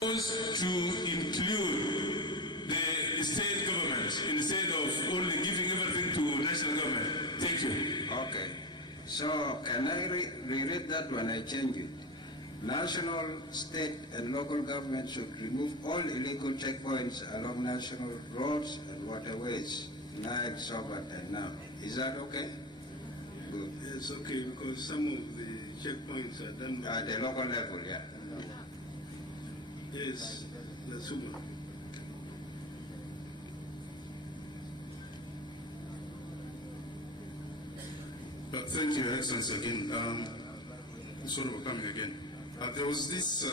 to include the state government instead of only giving everything to national government. Thank you. Okay. So can I reread that when I change it? National, state, and local government should remove all illegal checkpoints along national roads and waterways, Nile, Salva, and now. Is that okay? Good. It's okay because some of the checkpoints are done at the local level, yeah. Yes, that's super. Thank you, Your Excellency, again. Sort of coming again. There was this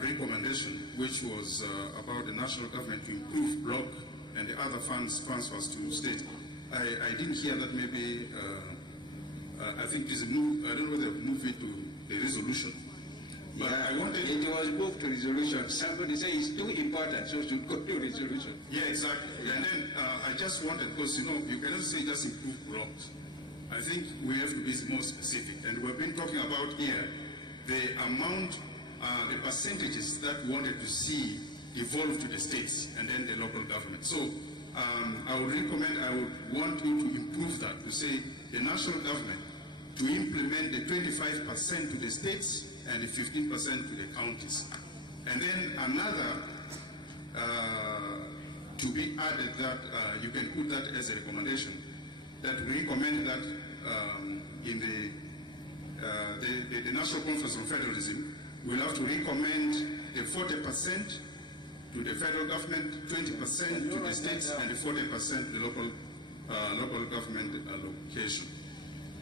recommendation which was about the national government to improve block and the other funds transfers to state. I didn't hear that. Maybe I think this move. I don't know whether move it to the resolution. But yeah, I wanted it was moved to resolution. Somebody say it's too important, so it should go to resolution. Yeah, exactly. Yeah. And then I just wanted, because you cannot say just improve blocks. I think we have to be more specific, and we've been talking about here the amount, the percentages that we wanted to see evolve to the states and then the local government. So I would want you to improve that, to say the national government to implement the 25% to the states and the 15% to the counties. And then another to be added that you can put that as a recommendation, that we recommend that in the National Conference on Federalism, we'll have to recommend the 40% to the federal government, 20% to the states, and the 40% to the local government allocation.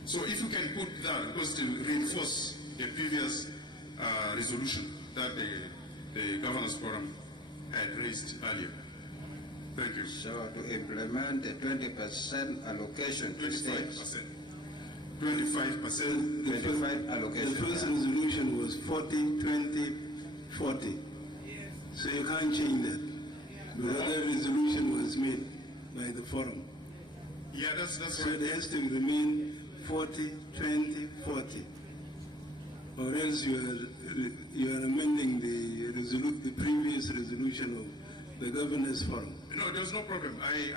So if you can put that, because to reinforce the previous resolution that the Governors Forum had raised earlier. Thank you. So to implement the 20% allocation to states. 25%. 25 allocation. The first resolution was 40, 20, 40. Yes. So you can't change that. Because that resolution was made by the forum. Yeah, that's so right. It has to remain 40, 20, 40. Or else you are amending the previous resolution of the Governors Forum. No, there's no problem. I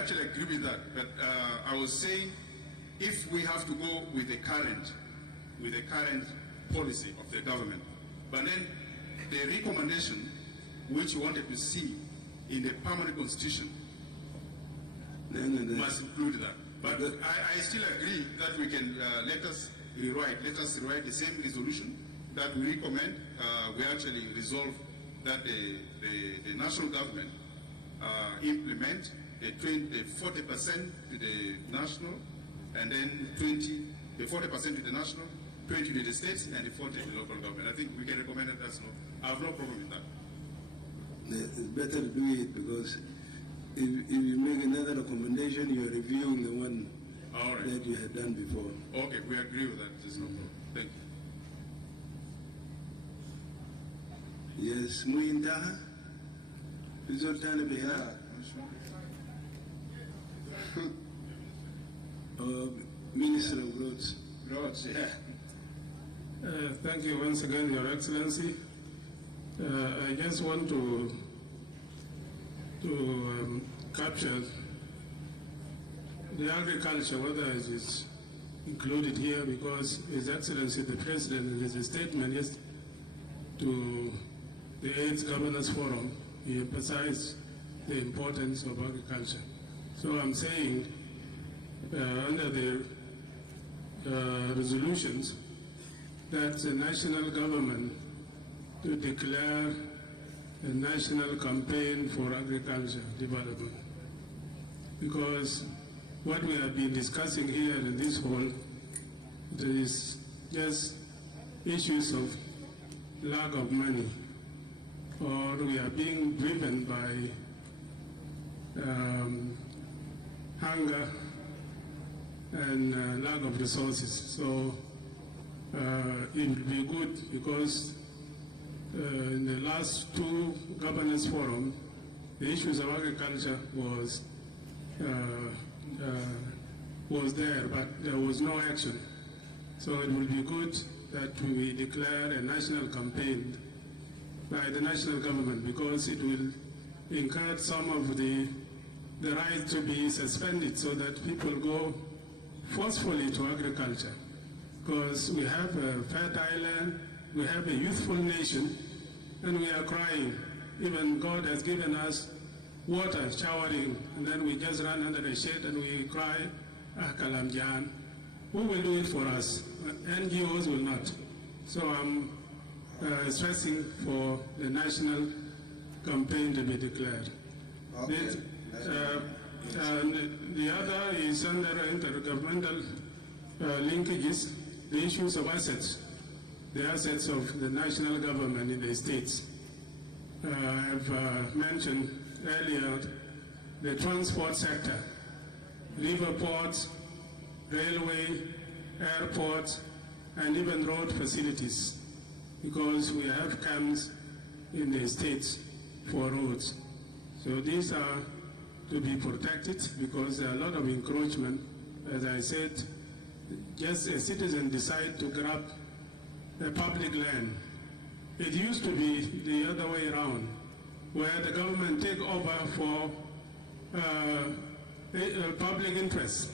actually agree with that. But I was saying, if we have to go with the current policy of the government, but then the recommendation which we wanted to see in the permanent constitution must include that. But I still agree that we can let us rewrite the same resolution that we recommend. We actually resolve that the national government implement the 40% to the national, and then the 40% to the national, 20 to the states, and the 40 to the local government. I think we can recommend that. I have no problem with that. It's better to do it, because if you make another recommendation, you are reviewing the one that you had done before. Okay, we agree with that. There's no problem. Thank you. Yes, Muinta. Sultan Bihar. Minister of Roads. Roads, yeah. Thank you once again, Your Excellency. I just want to capture the agriculture, whether it is included here, because His Excellency the President, in his statement to the 8th Governors Forum, he emphasized the importance of agriculture. So I'm saying under the resolutions that the national government to declare a national campaign for agriculture development. Because what we have been discussing here in this hall, there is just issues of lack of money, or we are being driven by hunger and lack of resources. So it will be good, because in the last 2 Governors Forum, the issues of agriculture was there, but there was no action. So it will be good that we declare a national campaign by the national government, because it will incur some of the right to be suspended so that people go forcefully to agriculture. Because we have a fertile land, we have a youthful nation, and we are crying. Even God has given us water, showering, and then we just run under the shade and we cry, ah, Kalamjan. Who will do it for us? NGOs will not. So I'm stressing for the national campaign to be declared. Okay. The other is under intergovernmental linkages, the issues of assets, the assets of the national government in the states. I've mentioned earlier the transport sector, river ports, railway, airports, and even road facilities, because we have camps in the states for roads. So these are to be protected because there are a lot of encroachment. As I said, just a citizen decide to grab a public land. It used to be the other way around, where the government take over for public interest.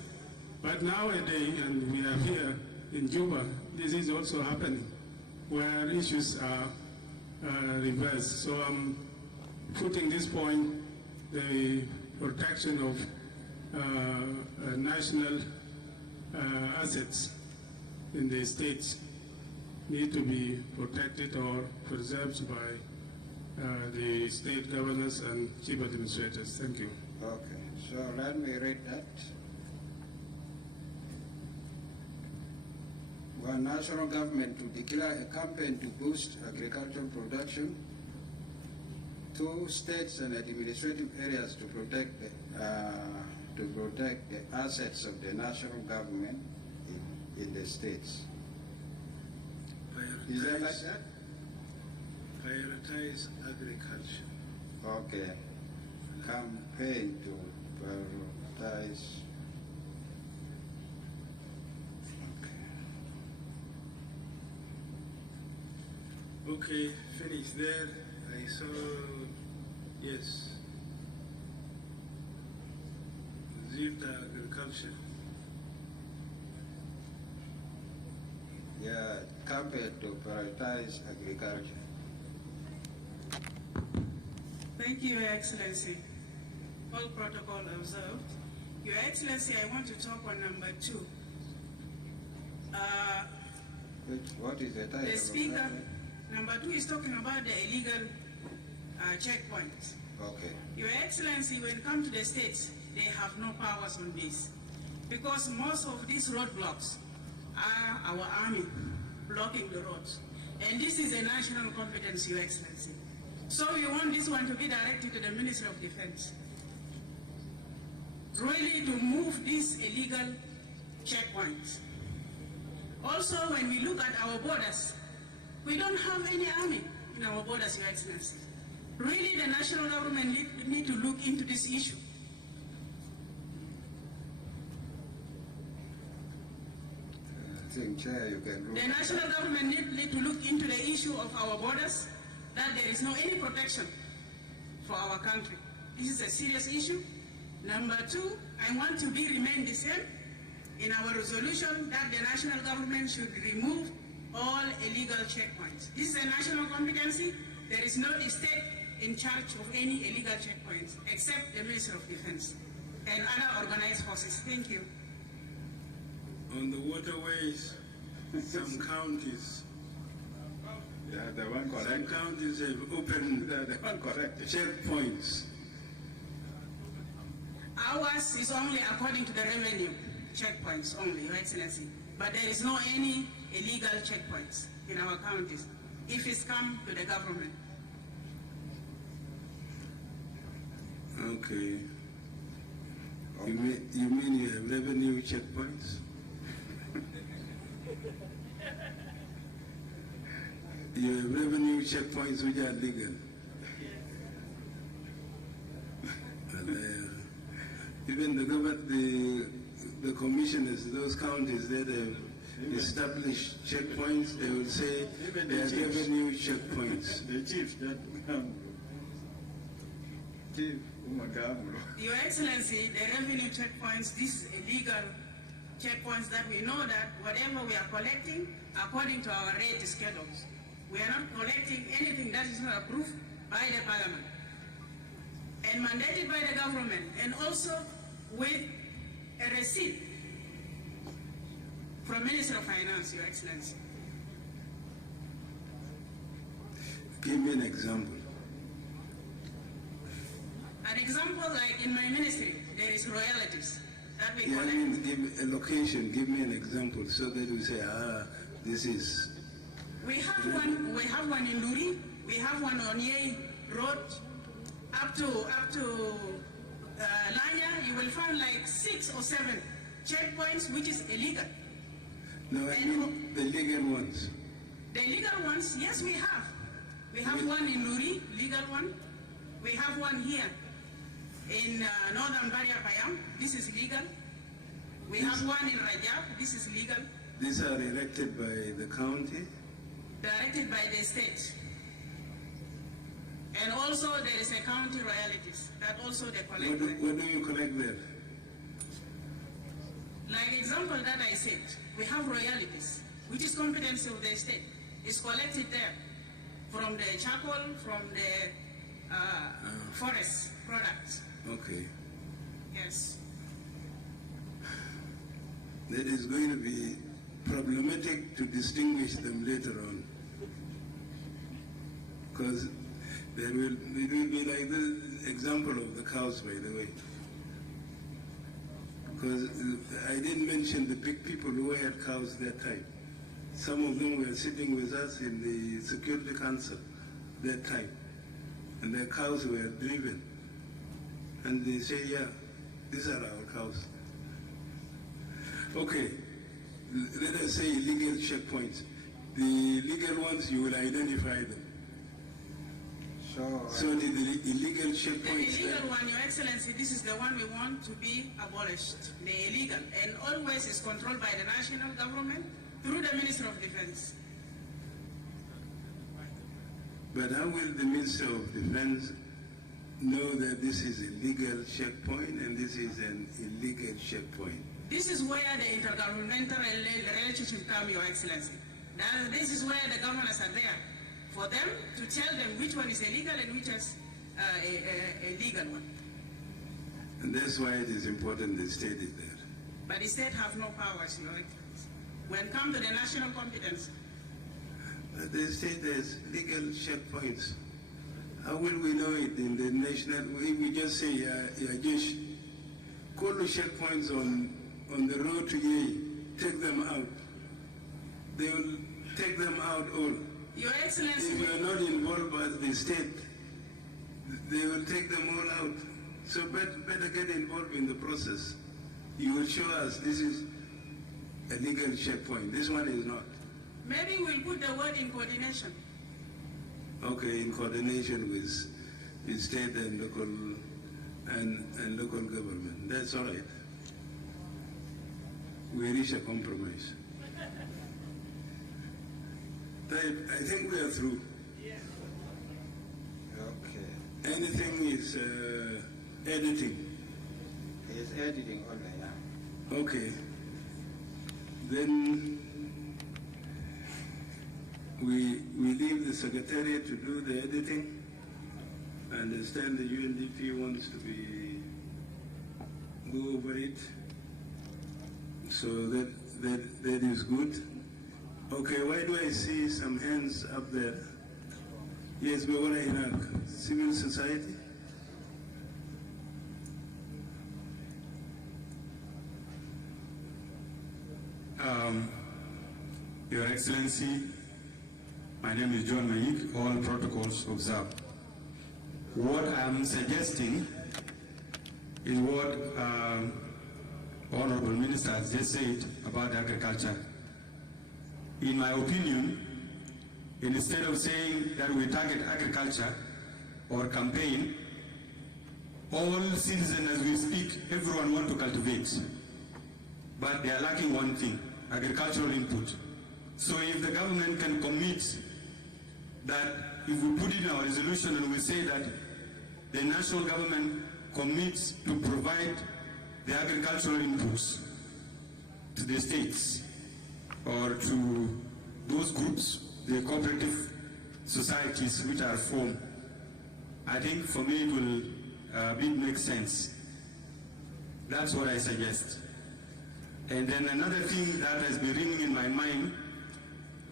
But nowadays, and we are here in Juba, this is also happening, where issues are reversed. So I'm putting this point, the protection of national assets in the states need to be protected or preserved by the state governors and chief administrators. Thank you. Okay, so let me read that. One, national government to declare a campaign to boost agricultural production. 2, states and administrative areas to protect the assets of the national government in the states. Is that like that? Prioritize agriculture. Okay. Campaign to prioritize. Okay, finish there. I saw, yes. Zivta agriculture. Yeah, campaign to prioritize agriculture. Thank you, Your Excellency. All protocol observed. Your Excellency, I want to talk on number 2. What is the title? The Speaker, of that? number 2 is talking about the illegal checkpoints. Okay. Your Excellency, when it comes to the states, they have no powers on this, because most of these roadblocks are our army blocking the roads. And this is a national competence, Your Excellency. So we want this one to be directed to the Ministry of Defense, really to move these illegal checkpoints. Also, when we look at our borders, we don't have any army in our borders, Your Excellency. Really, the national government need to look into this issue. I think, Chair, you can rule. The national government need to look into the issue of our borders, that there is no any protection for our country. This is a serious issue. Number 2, I want to remain the same in our resolution that the national government should remove all illegal checkpoints. This is a national competency. There is no state in charge of any illegal checkpoints except the Ministry of Defense and other organized forces. Thank you. On the waterways, some counties, The one some correct. counties have opened The one correct. checkpoints. Ours is only according to the revenue checkpoints only, Your Excellency. But there is no any illegal checkpoints in our counties if it's come to the government. Okay. You mean you have revenue checkpoints? You have revenue checkpoints which are legal. Even the commissioners, those counties that have establish checkpoints, they will say Even they the are chiefs. revenue checkpoints. The chief that Chief Umagamulo. Your Excellency, the revenue checkpoints, these illegal checkpoints that we know that whatever we are collecting, according to our rate schedules, we are not collecting anything that is not approved by the Parliament and mandated by the government, and also with a receipt from Minister of Finance, Your Excellency. Give me an example. An example, like in my ministry, there is royalties that we Yeah, I collect. mean, give a location, give me an example so that we say, this is. We have one in Luri, we have one on Yei Road, up to Lanya. You will find like 6 or 7 checkpoints, which is illegal. No, I mean the legal ones. The legal ones, yes, we have. We have one in Luri, legal one. We have one here in northern Barrier Payam. This is legal. We have one in Rajab. This is legal. These are elected by the county. Directed by the state. And also there is a county royalties that also they collect. What do you collect there? Like example that I said, we have royalties, which is competence of the state. It's collected there from the charcoal, from the forest products. Okay. Yes. That is going to be problematic to distinguish them later on. Because it will be like the example of the cows, by the way. Because I didn't mention the big people who had cows that time. Some of them were sitting with us in the Security Council that time. And their cows were driven. And they say, yeah, these are our cows. Okay, let us say illegal checkpoints. The legal ones, you will identify them. So the illegal checkpoints. The illegal one, Your Excellency, this is the one we want to be abolished. The illegal, and always is controlled by the national government through the Minister of Defense. But how will the Minister of Defense know that this is a legal checkpoint and this is an illegal checkpoint? This is where the intergovernmental relationship comes, Your Excellency. This is where the governors are there, for them to tell them which one is illegal and which is a legal one. And that's why it is important the state is there. But the state have no powers, Your Excellency. When it comes to the national competence, But the state has legal checkpoints. How will we know it in the national? We just say, just call the checkpoints on the road to Yei, take them out. They will take them out all. Your Excellency, If we are not involved as the state, they will take them all out. So better get involved in the process. You will show us this is a legal checkpoint. This one is not. maybe we'll put the word in coordination. Okay, in coordination with state and local government. That's all right. We reach a compromise. I think we are through. Okay. Anything is editing. It's editing only, yeah. Okay. Then we leave the Secretariat to do the editing. I understand the UNDP wants to go over it. So that is good. Okay, why do I see some hands up there? Yes, Bewara Iraq, civil society. Your Excellency, my name is John Mayik, all protocols observed. What I'm suggesting is what Honourable Minister has just said about agriculture. In my opinion, instead of saying that we target agriculture or campaign, all citizens as we speak, everyone wants to cultivate. But they are lacking one thing, agricultural input. So if the government can commit that, if we put it in our resolution and we say that the national government commits to provide the agricultural inputs to the states or to those groups, the cooperative societies which are formed, I think for me it will make sense. That's what I suggest. And then another thing that has been ringing in my mind,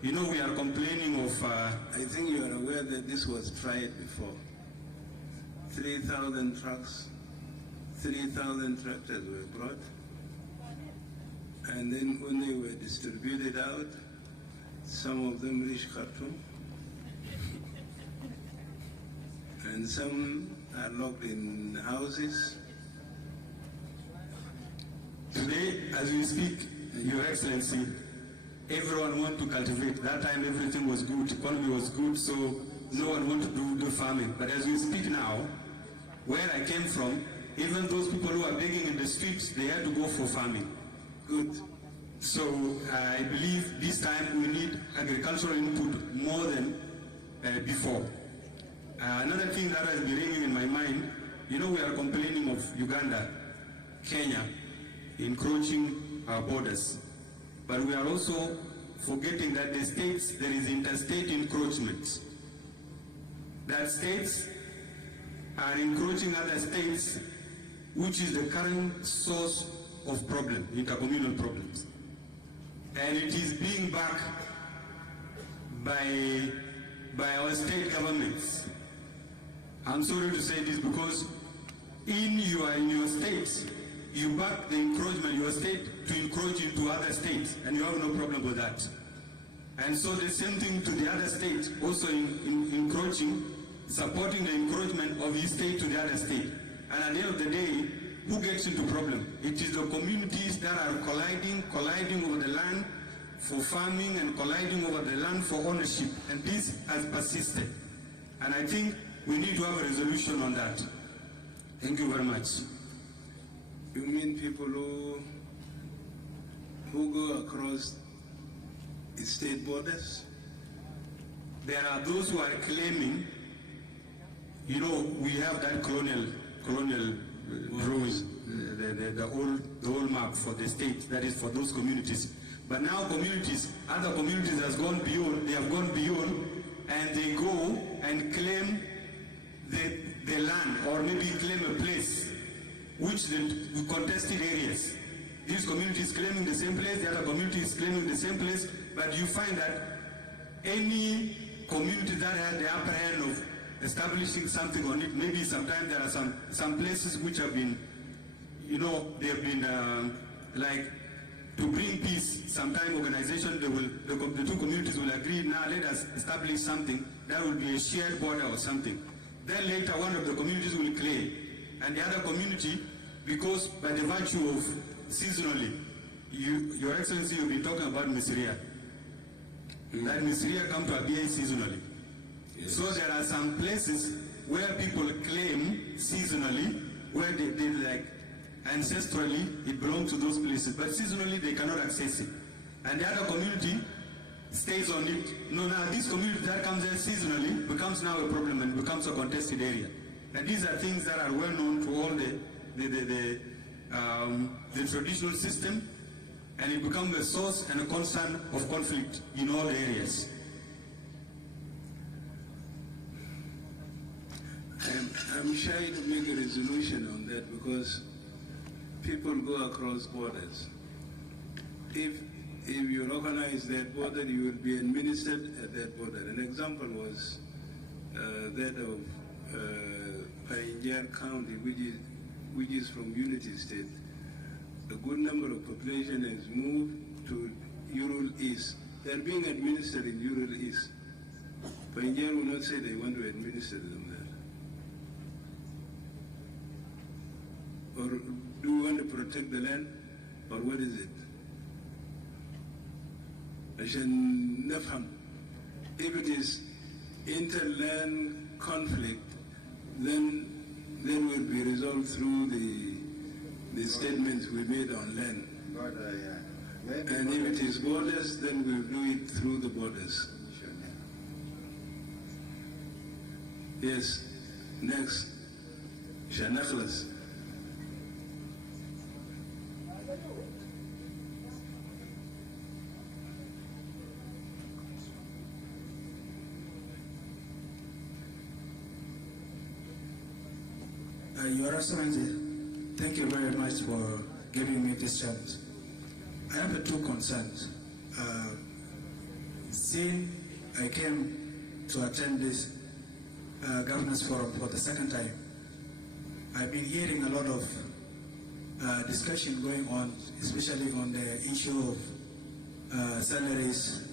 you know, we are complaining of... I think you are aware that this was tried before. 3,000 trucks, 3,000 tractors were brought, and then when they were distributed out, some of them reached Khartoum, and some are locked in houses. Today, as we speak, Your Excellency, everyone wants to cultivate. That time everything was good, economy was good, so no one wanted to do farming. But as we speak now, where I came from, even those people who are begging in the streets, they had to go for farming. Good. So I believe this time we need agricultural input more than before. Another thing that has been ringing in my mind, you know, we are complaining of Uganda, Kenya, encroaching our borders. But we are also forgetting that the states, there is interstate encroachment. That states are encroaching other states, which is the current source of problem, intercommunal problems. And it is being backed by our state governments. I'm sorry to say this because in your states, you back the encroachment, your state, to encroach into other states, and you have no problem with that. And so the same thing to the other states, also encroaching, supporting the encroachment of each state to the other state. And at the end of the day, who gets into problem? It is the communities that are colliding over the land for farming and colliding over the land for ownership. And this has persisted. And I think we need to have a resolution on that. Thank you very much. You mean people who go across the state borders? There are those who are claiming, you know, we have that colonial drawing, the old map for the state, that is for those communities. But now other communities have gone beyond, and they go and claim the land, or maybe claim a place, which the contested areas. These communities claiming the same place, the other communities claiming the same place, but you find that any community that has the upper hand of establishing something on it, maybe sometimes there are some places which have been, you know, they have been like to bring peace. Sometime organization, the two communities will agree, now let us establish something that will be a shared border or something. Then later one of the communities will claim, and the other community, because by the virtue of seasonally, Your Excellency, you've been talking about Misria. That Misria come to Abia seasonally. Yes. So there are some places where people claim seasonally, where they like ancestrally it belongs to those places, but seasonally they cannot access it. And the other community stays on it. No, now this community that comes there seasonally becomes now a problem and becomes a contested area. And these are things that are well known to all the traditional system, and it becomes a source and a concern of conflict in all areas. I'm shy to make a resolution on that because people go across borders. If you recognize that border, you will be administered at that border. An example was that of Pioneer County, which is from Unity State. A good number of population has moved to Ural East. They're being administered in Ural East. Pioneer will not say they want to administer them there. Or do we want to protect the land? Or what is it? عشان نفهم. If it is interland conflict, then will be resolved through the statements we made on land. But And if it is borders, then we'll do it through the borders. Yes. Next. Shanakhlas. Your Excellency, thank you very much for giving me this chance. I have two concerns. Since I came to attend this governance forum for the second time, I've been hearing a lot of discussion going on, especially on the issue of salaries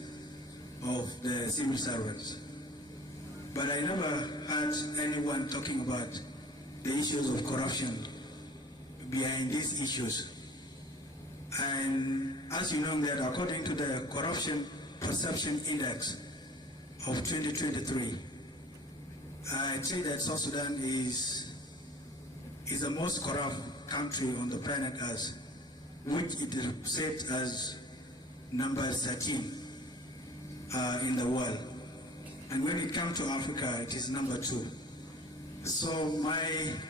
of the civil servants. But I never heard anyone talking about the issues of corruption behind these issues. And as you know that according to the Corruption Perception Index of 2023, I'd say that South Sudan is the most corrupt country on the planet Earth, which it is set as number 13 in the world. And when it comes to Africa, it is number 2. So my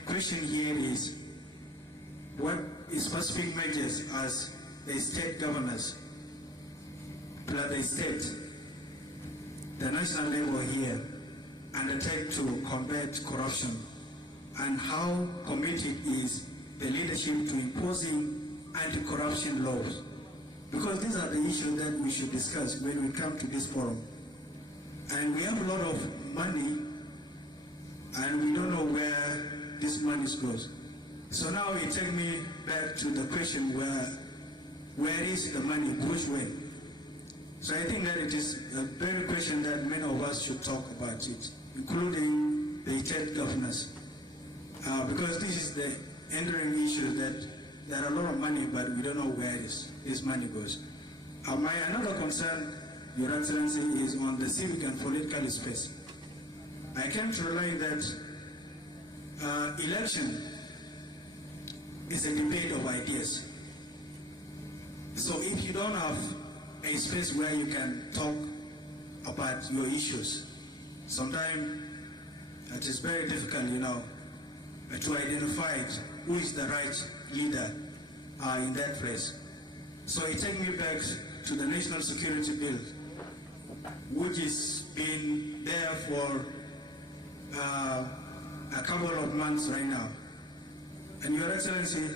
question here is, what specific measures as the state governors, plus the state, the national level here, undertake to combat corruption, and how committed is the leadership to imposing anti-corruption laws? Because these are the issues that we should discuss when we come to this forum. And we have a lot of money, and we don't know where this money goes. So now it takes me back to the question where is the money, which way? So I think that it is a very question that many of us should talk about it, including the state governors. Because this is the entering issue that there are a lot of money, but we don't know where this money goes. My another concern, Your Excellency, is on the civic and political space. I came to realize that election is a debate of ideas. So if you don't have a space where you can talk about your issues, sometimes it is very difficult, to identify who is the right leader in that place. So it takes me back to the National Security Bill, which has been there for a couple of months right now. And Your Excellency,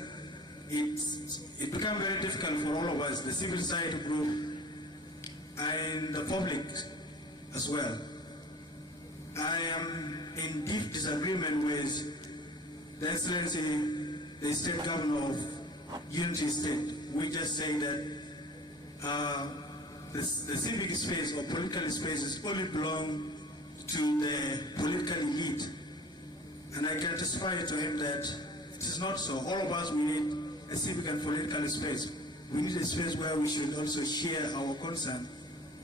it became very difficult for all of us, the civil society group and the public as well. I am in deep disagreement with the Excellency, the State Governor of Unity State. We just say that the civic space or political spaces only belong to the political elite. And I can testify to him that it is not so. All of us, we need a civic and political space. We need a space where we should also share our concern,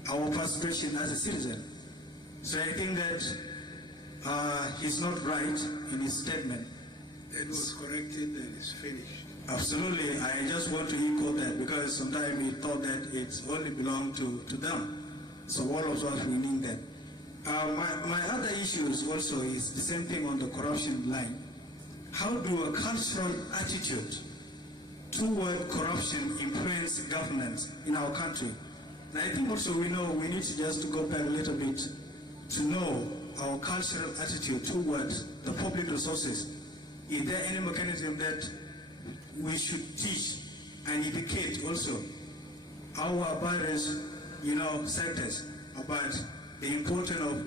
our frustration as a citizen. So I think that he's not right in his statement. It was corrected and it's finished. Absolutely. I just want to echo that because sometimes we thought that it only belonged to them. So all of us, we need that. My other issues also is the same thing on the corruption line. How do a cultural attitude toward corruption influence governance in our country? And I think also we need to just go back a little bit to know our cultural attitude towards the public resources. Is there any mechanism that we should teach and educate also our various, sectors about the importance of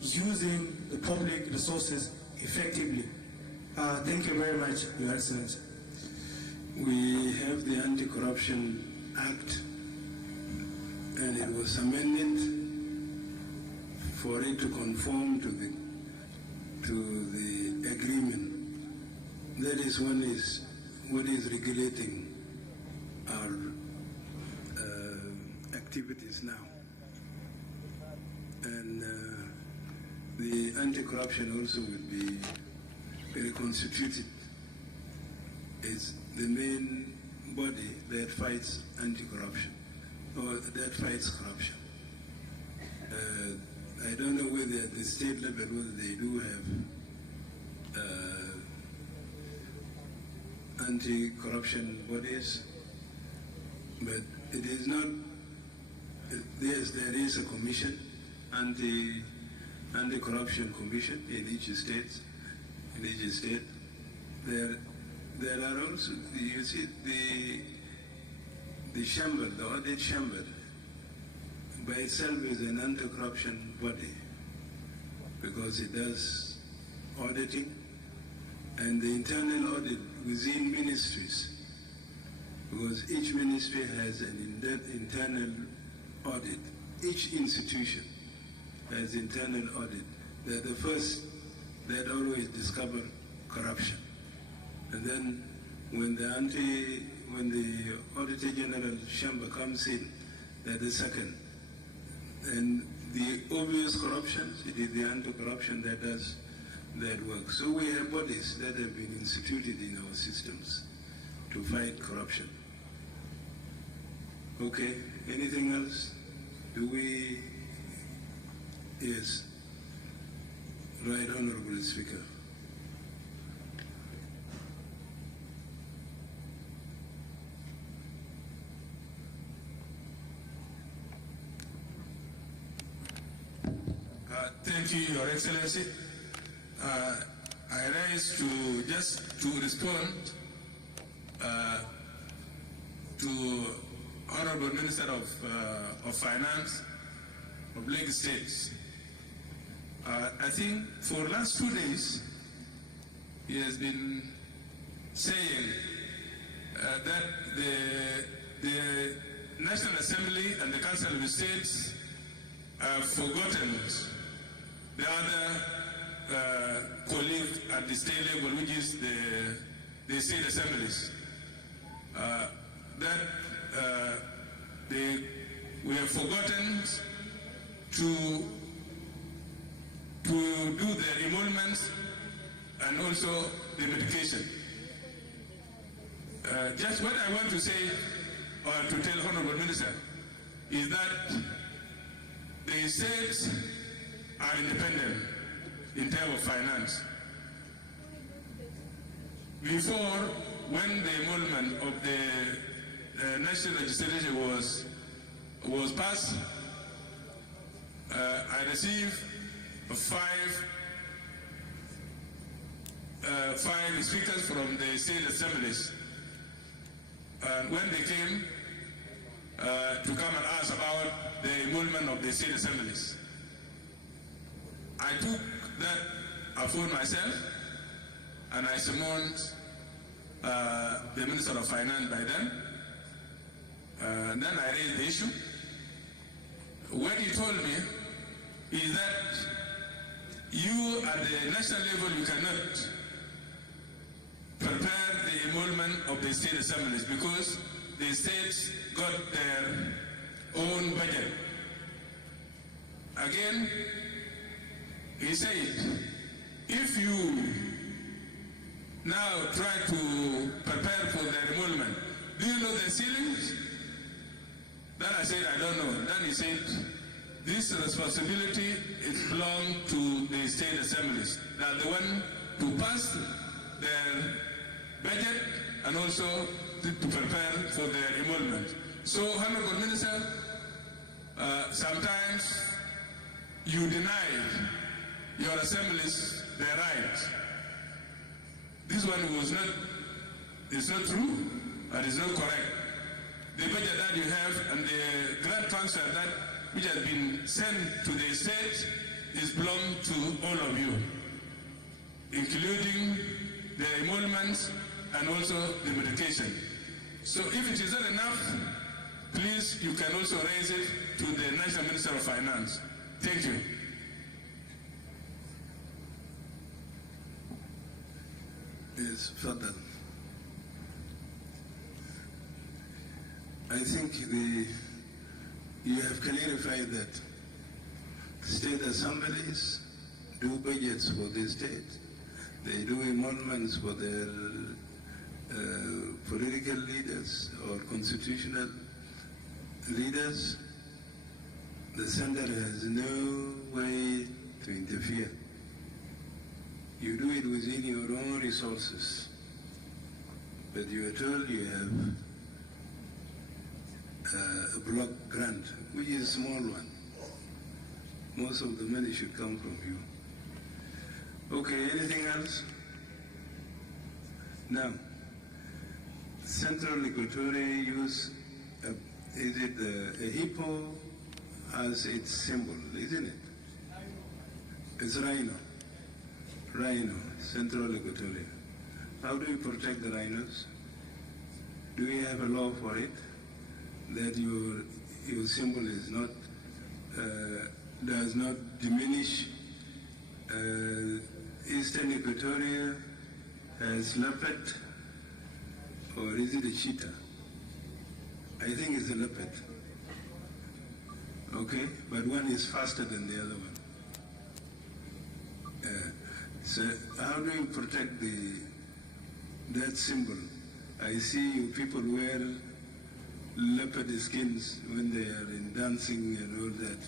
using the public resources effectively? Thank you very much, Your Excellency. We have the Anti-Corruption Act, and it was amended for it to conform to the agreement. That is what is regulating our activities now. And the anti-corruption also will be reconstituted. It's the main body that fights anti-corruption, or that fights corruption. I don't know whether at the state level, whether they do have anti-corruption bodies, but it is not. Yes, there is a commission, anti-corruption commission in each state. In each state, there are also, you see, the chamber, the audit chamber, by itself is an anti-corruption body because it does auditing and the internal audit within ministries, because each ministry has an internal audit. Each institution has internal audit. They're the first that always discover corruption. And then when the Auditor General Chamber comes in, they're the second. And the obvious corruptions, it is the anti-corruption that does that work. So we have bodies that have been instituted in our systems to fight corruption. Okay, anything else? Do we? Yes. Right, Honourable Speaker. Thank you, Your Excellency. I rise to respond to Honourable Minister of Finance of Lagos State. I think for the last 2 days, he has been saying that the National Assembly and the Council of the States have forgotten the other colleague at the state level, which is the state assemblies. We have forgotten to do their emoluments and also the medication. Just what I want to say or to tell Honourable Minister is that the states are independent in terms of finance. Before, when the emolument of the national legislation was passed, I received five speakers from the state assemblies. And when they came to come and ask about the emolument of the state assemblies, I took that upon myself and I summoned the Minister of Finance by then. Then I raised the issue. What he told me is that you at the national level, you cannot prepare the emolument of the state assemblies because the states got their own budget. Again, he said, if you now try to prepare for the emolument, do you know the ceilings? Then I said, I don't know. Then he said, this responsibility is belong to the state assemblies. They are the one to pass their budget and also to prepare for their emolument. So, Honourable Minister, sometimes you deny your assemblies their right. This one is not true and is not correct. The budget that you have and the grant transfer which has been sent to the state is belong to all of you, including the emoluments and also the medication. So if it is not enough, please, you can also raise it to the National Minister of Finance. Thank you. Yes, further. I think you have clarified that state assemblies do budgets for the state. They do emoluments for their political leaders or constitutional leaders, the center has no way to interfere. You do it within your own resources, but you are told you have a block grant, which is a small one. Most of the money should come from you. Okay, anything else? Now, Central Equatoria use, is it a hippo as its symbol, isn't it? It's rhino. Rhino, Central Equatoria. How do you protect the rhinos? Do we have a law for it? That your symbol is not, does not diminish. Eastern Equatoria has leopard, or is it a cheetah? I think it's a leopard. Okay, but one is faster than the other one. So how do you protect that symbol? I see you people wear leopard skins when they are in dancing and all that.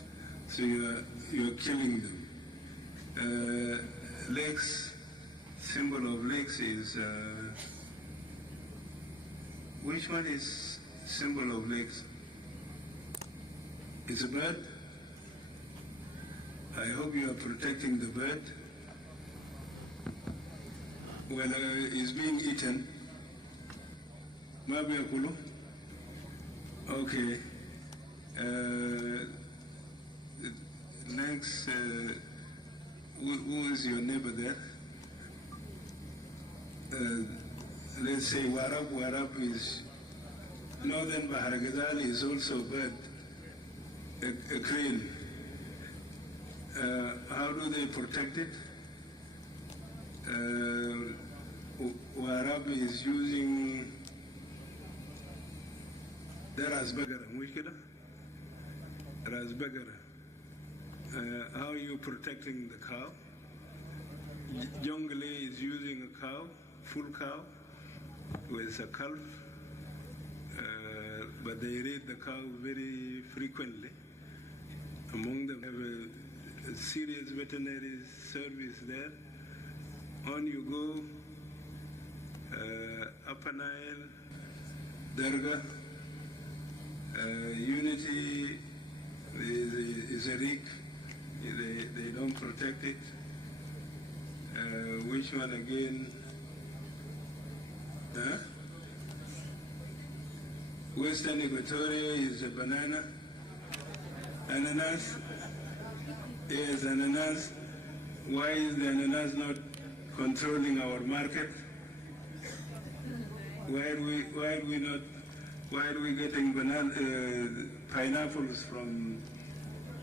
So you're killing them. Lakes, symbol of lakes is, which one is symbol of lakes? It's a bird. I hope you are protecting the bird. Well, it's being eaten. Mabiakulu. Okay. Next, who is your neighbor there? Let's say Warab. Warab is northern Bahar is also a bird, a crane. How do they protect it? Warab is using Rasbagara. Rasbagara. How are you protecting the cow? Jongle is using a cow, full cow, with a calf, but they raid the cow very frequently. Among them have a serious veterinary service there. On you go, Upper Nile, Darga, Unity is a rig. They don't protect it. Which one again? Western Equatoria is a banana. Ananas. Yes, ananas. Why is the ananas not controlling our market? Why are we getting pineapples from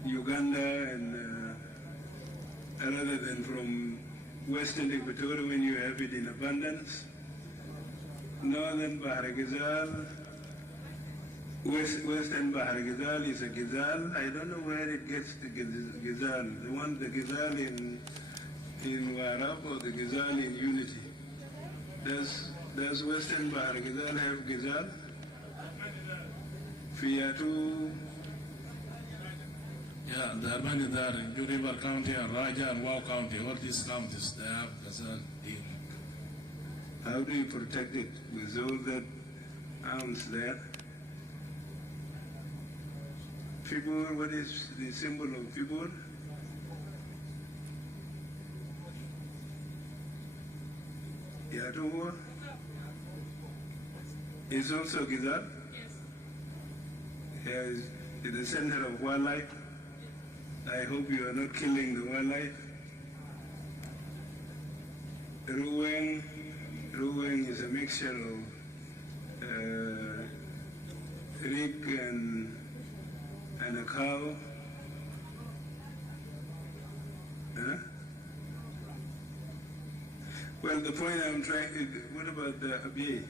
Uganda and rather than from Western Equatoria when you have it in abundance? Northern Bahar Ghazal, Western Bahar Ghazal is a Ghazal. I don't know where it gets the Ghazal. The Ghazal in Warab or the Ghazal in Unity. Does Western Bahar Ghazal have Ghazal? Fiatu. Yeah, there are many there in River County and Raja and Wow County. All these counties, they have Ghazal here. How do you protect it with all that arms there? Fibur, what is the symbol of Fibur? Yatuwa? Is also Ghazal? Yes. Here is the center of wildlife. I hope you are not killing the wildlife. Ruweng is a mixture of rig and a cow. Huh? Well, the point I'm trying, what about the Abiy?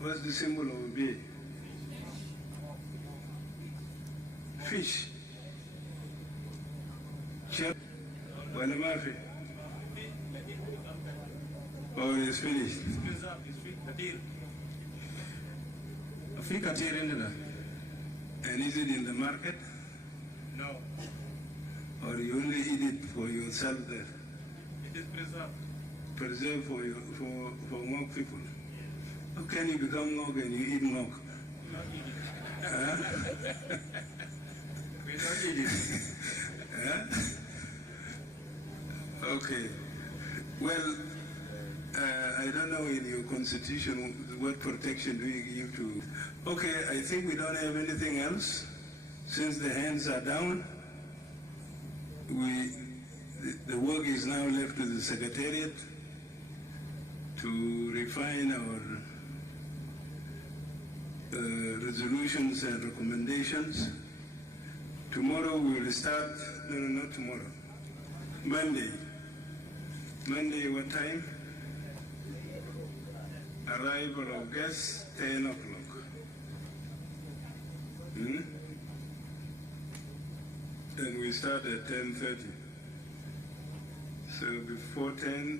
What's the symbol of Abiy? Fish. Chef. Wala mafi. Or it's finished? And is it in the market? No, Or you only eat it for yourself there? it is preserved. Preserve for more people. How can you become Ngok and you eat Ngok? Huh? We don't eat it. Huh? Okay. Well, I don't know in your constitution what protection do you give to. Okay, I think we don't have anything else. Since the hands are down, the work is now left to the Secretariat to refine our resolutions and recommendations. Tomorrow we will start, no, not tomorrow, Monday. Monday, what time? Arrival of guests, 10 o'clock. And we start at 10:30. So before 10,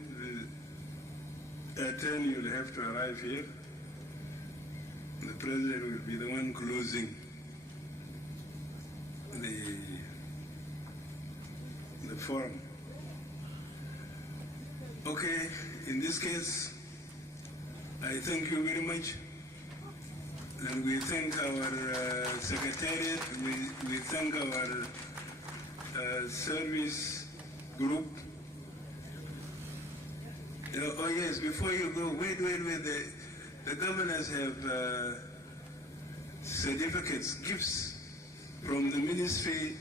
at 10 you'll have to arrive here. The President will be the one closing the forum. Okay, in this case, I thank you very much. And we thank our Secretariat, we thank our service group. Oh yes, before you go, wait, the governors have certificates, gifts from the Ministry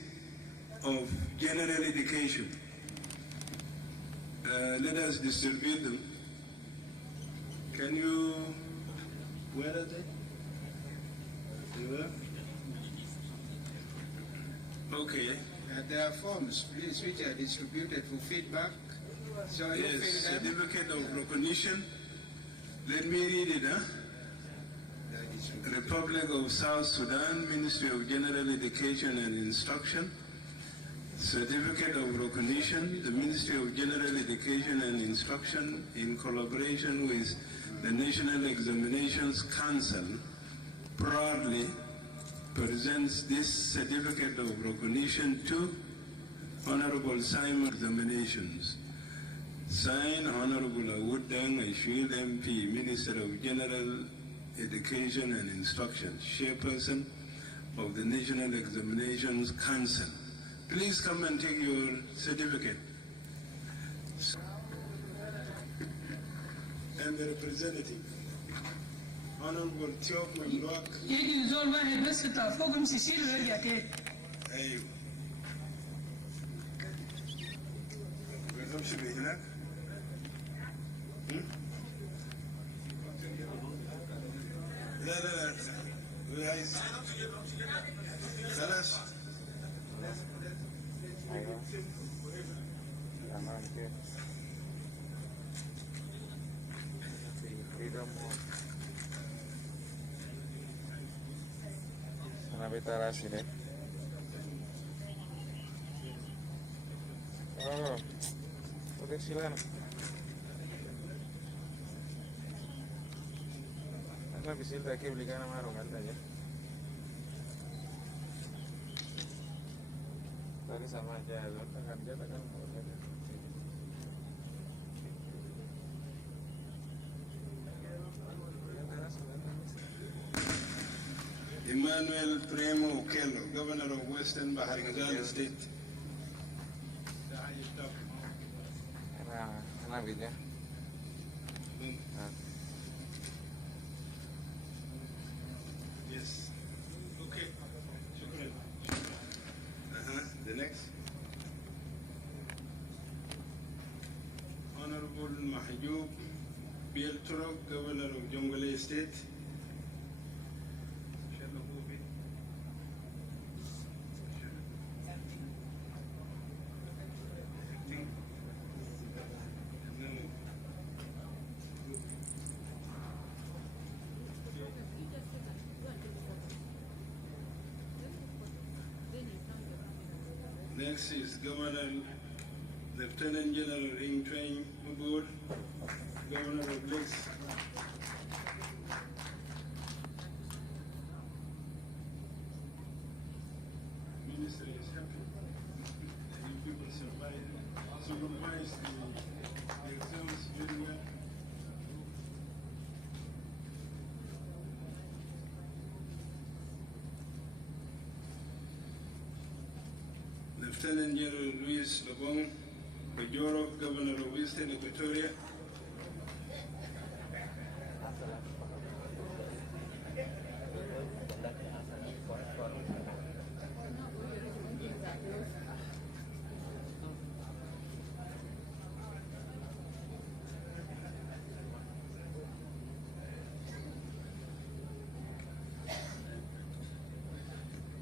of General Education. Let us distribute them. Can you, where are they? Okay. There are forms, please, which are distributed for feedback. So yes, certificate of recognition. Let me read it, huh? Republic of South Sudan, Ministry of General Education and Instruction. Certificate of recognition, the Ministry of General Education and Instruction, in collaboration with the National Examinations Council, proudly presents this certificate of recognition to Honourable Simon Examinations. Signed, Honourable Awudang Ashwil MP, Minister of General Education and Instruction, Chairperson of the National Examinations Council. Please come and take your certificate. And the representative, Honourable Tiop Mamluak. Oh, udah silang. Nah, bisa lagi belikan nama orang aja. Tadi sama aja, lo tekan aja, tekan. Emmanuel Premo Okello, Governor of Western Baharagal State. Enak gitu ya. Yes. Okay. Shukran. The next. Honorable Mahjoub Bielturok, Governor of Jonglei State. Next is the Lieutenant General Ring Train Aboard, Governor of Lakes. Minister is happy. You people supervise the exams very well. Lieutenant General Luis Lobong, Bajoro, Governor of Eastern Equatoria.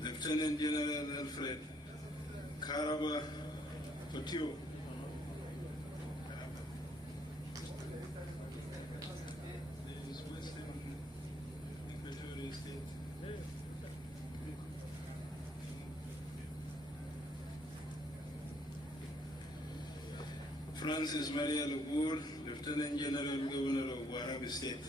Lieutenant General Alfred Karaba Potio. Francis Maria Lubur, Lieutenant General Governor of Warabi State.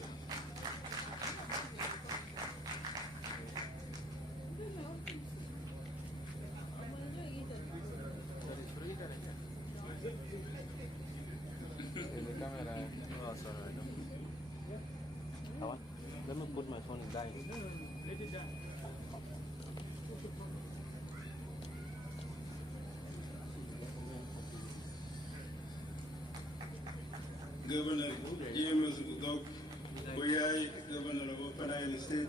Let me put my phone in line. Governor James Udok Boyai, Governor of Upper Nile State.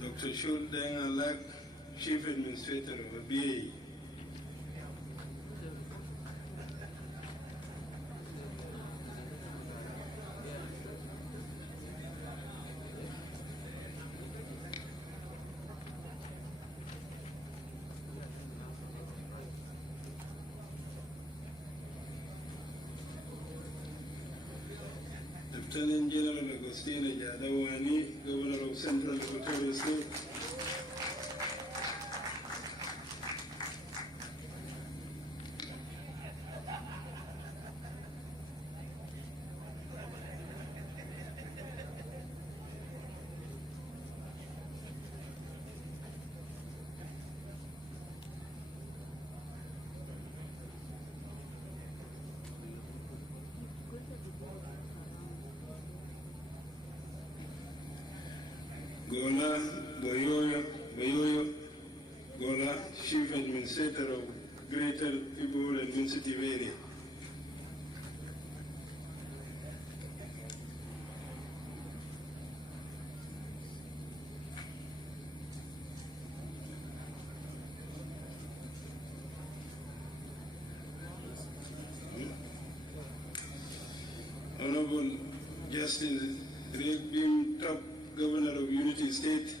Dr. Shul Deng Alak, Chief Administrator of a BA. Lieutenant General Augustino Jadala Wani, Governor of Central Equatoria State. Gola Boyoyo, Gola, Chief Administrator of Greater Ibo Administrative Area. Honourable Justice Greg Bim Top, Governor of Unity State.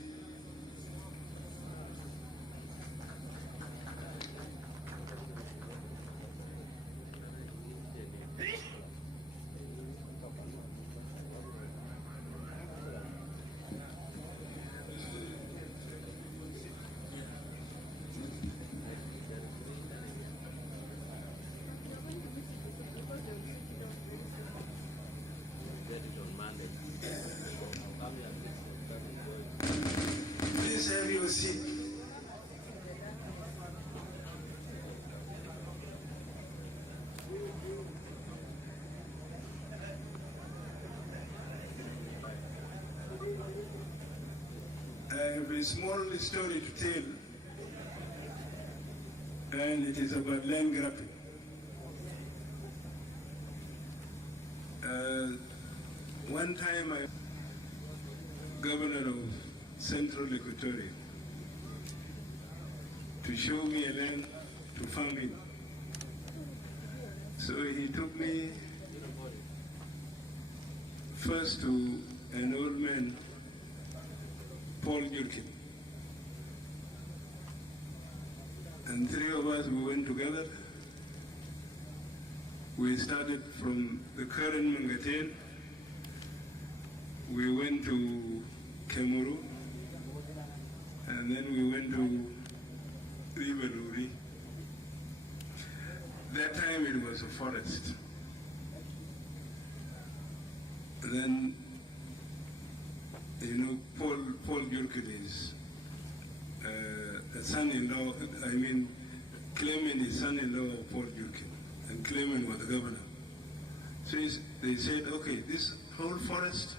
Please have your seat. I have a small story to tell, and it is about land grabbing. One time I was governor of Central Equatoria to show me a land to farm in. So he took me first to an old man Paul Jurkin. And three of us, we went together. We started from the current Mangaten. We went to Cameroon, and then we went to Riveruri. That time it was a forest. And then, you know, Paul Jurkin is a son-in-law, Clement is son-in-law of Paul Jurkin, and Clement was the governor. So they said, okay, this whole forest,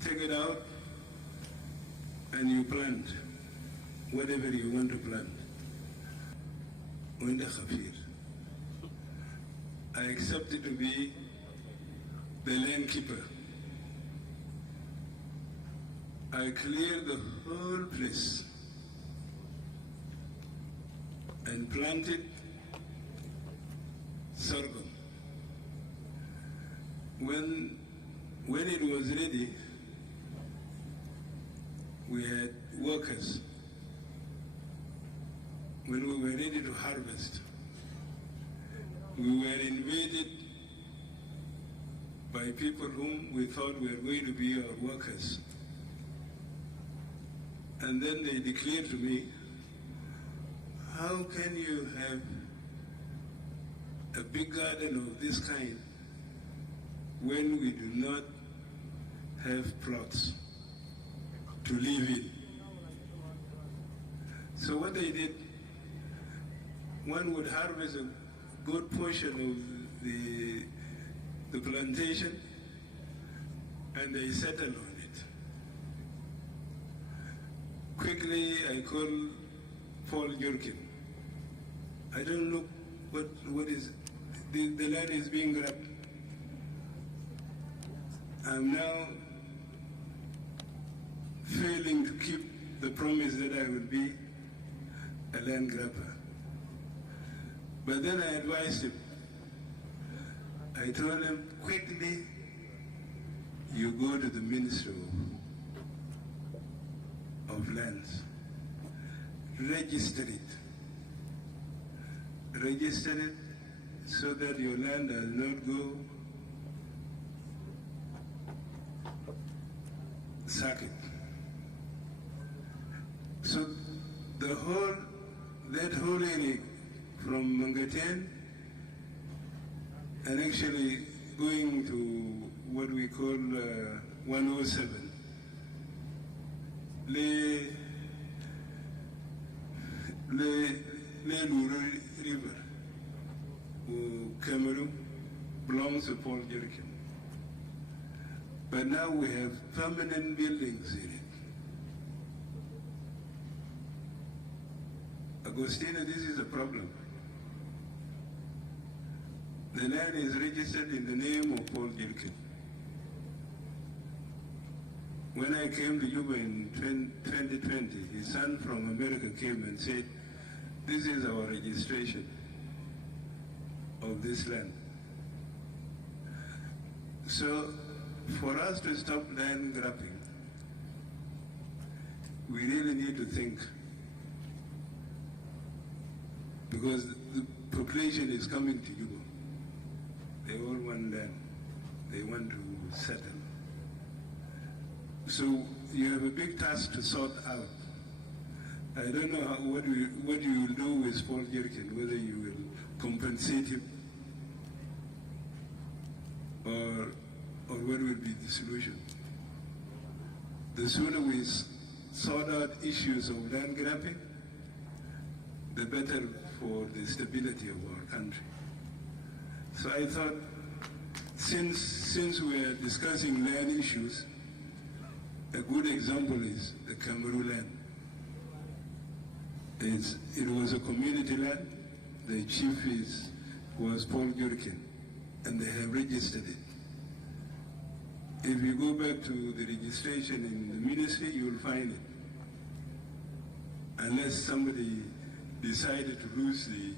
take it out and you plant whatever you want to plant. I accepted to be the land keeper. I cleared the whole place and planted sorghum. When it was ready, we had workers. When we were ready to harvest, we were invaded by people whom we thought were going to be our workers. And then they declared to me, how can you have a big garden of this kind when we do not have plots to live in? So what they did, one would harvest a good portion of the plantation and they settled on it. Quickly I called Paul Jurkin. I don't know what is, the land is being grabbed. I'm now failing to keep the promise that I will be a land grabber. But then I advised him. I told him, quickly, you go to the Ministry of Lands, register it so that your land does not go circuit. So that whole area from Mangaten and actually going to what we call 107, Le Luru River, Cameroon, belongs to Paul Jurkin. But now we have permanent buildings in it. Augustino, this is a problem. The land is registered in the name of Paul Jurkin. When I came to Juba in 2020, his son from America came and said, this is our registration of this land. So for us to stop land grabbing, we really need to think, because the population is coming to Juba. They all want land. They want to settle. So you have a big task to sort out. I don't know what you will do with Paul Jurkin, whether you will compensate him or what will be the solution. The sooner we sort out issues of land grabbing, the better for the stability of our country. So I thought, since we are discussing land issues, a good example is the Cameroon land. It was a community land. The chief was Paul Jurkin, and they have registered it. If you go back to the registration in the ministry, you will find it. Unless somebody decided to lose the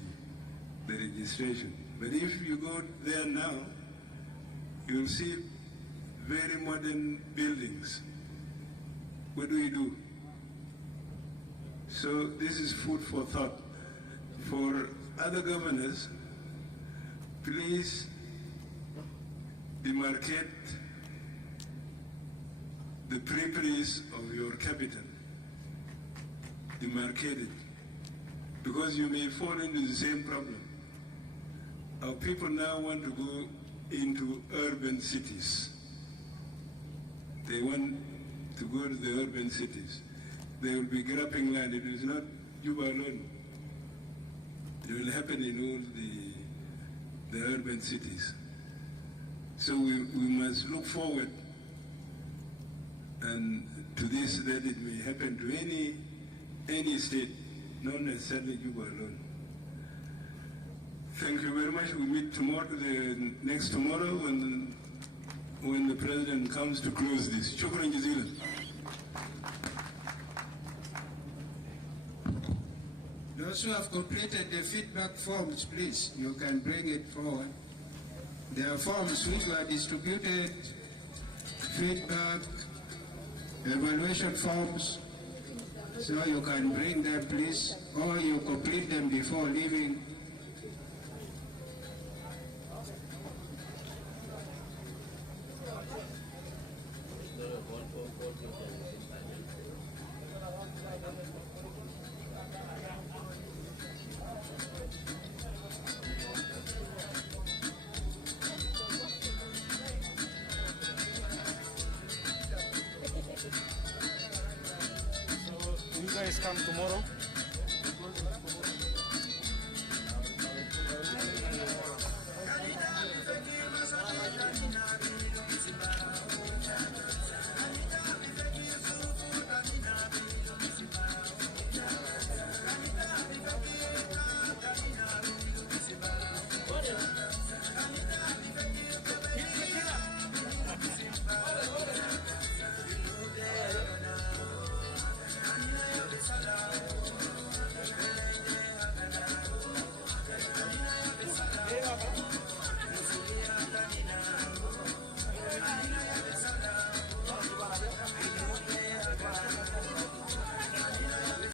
registration. But if you go there now, you'll see very modern buildings what do we do? So this is food for thought. For other governors, please demarcate the peripheries of your capital. Demarcate it. Because you may fall into the same problem. Our people now want to go into urban cities. They want to go to the urban cities. They will be grabbing land. It is not Juba alone. It will happen in all the urban cities. So we must look forward and to this, that it may happen to any state, not necessarily Juba alone. Thank you very much. We meet tomorrow, next tomorrow when the President comes to close this. Shukran jazilan. Those who have completed the feedback forms, please, you can bring it forward. There are forms which were distributed, feedback, evaluation forms, so you can bring them, please, or you complete them before leaving. You guys come tomorrow?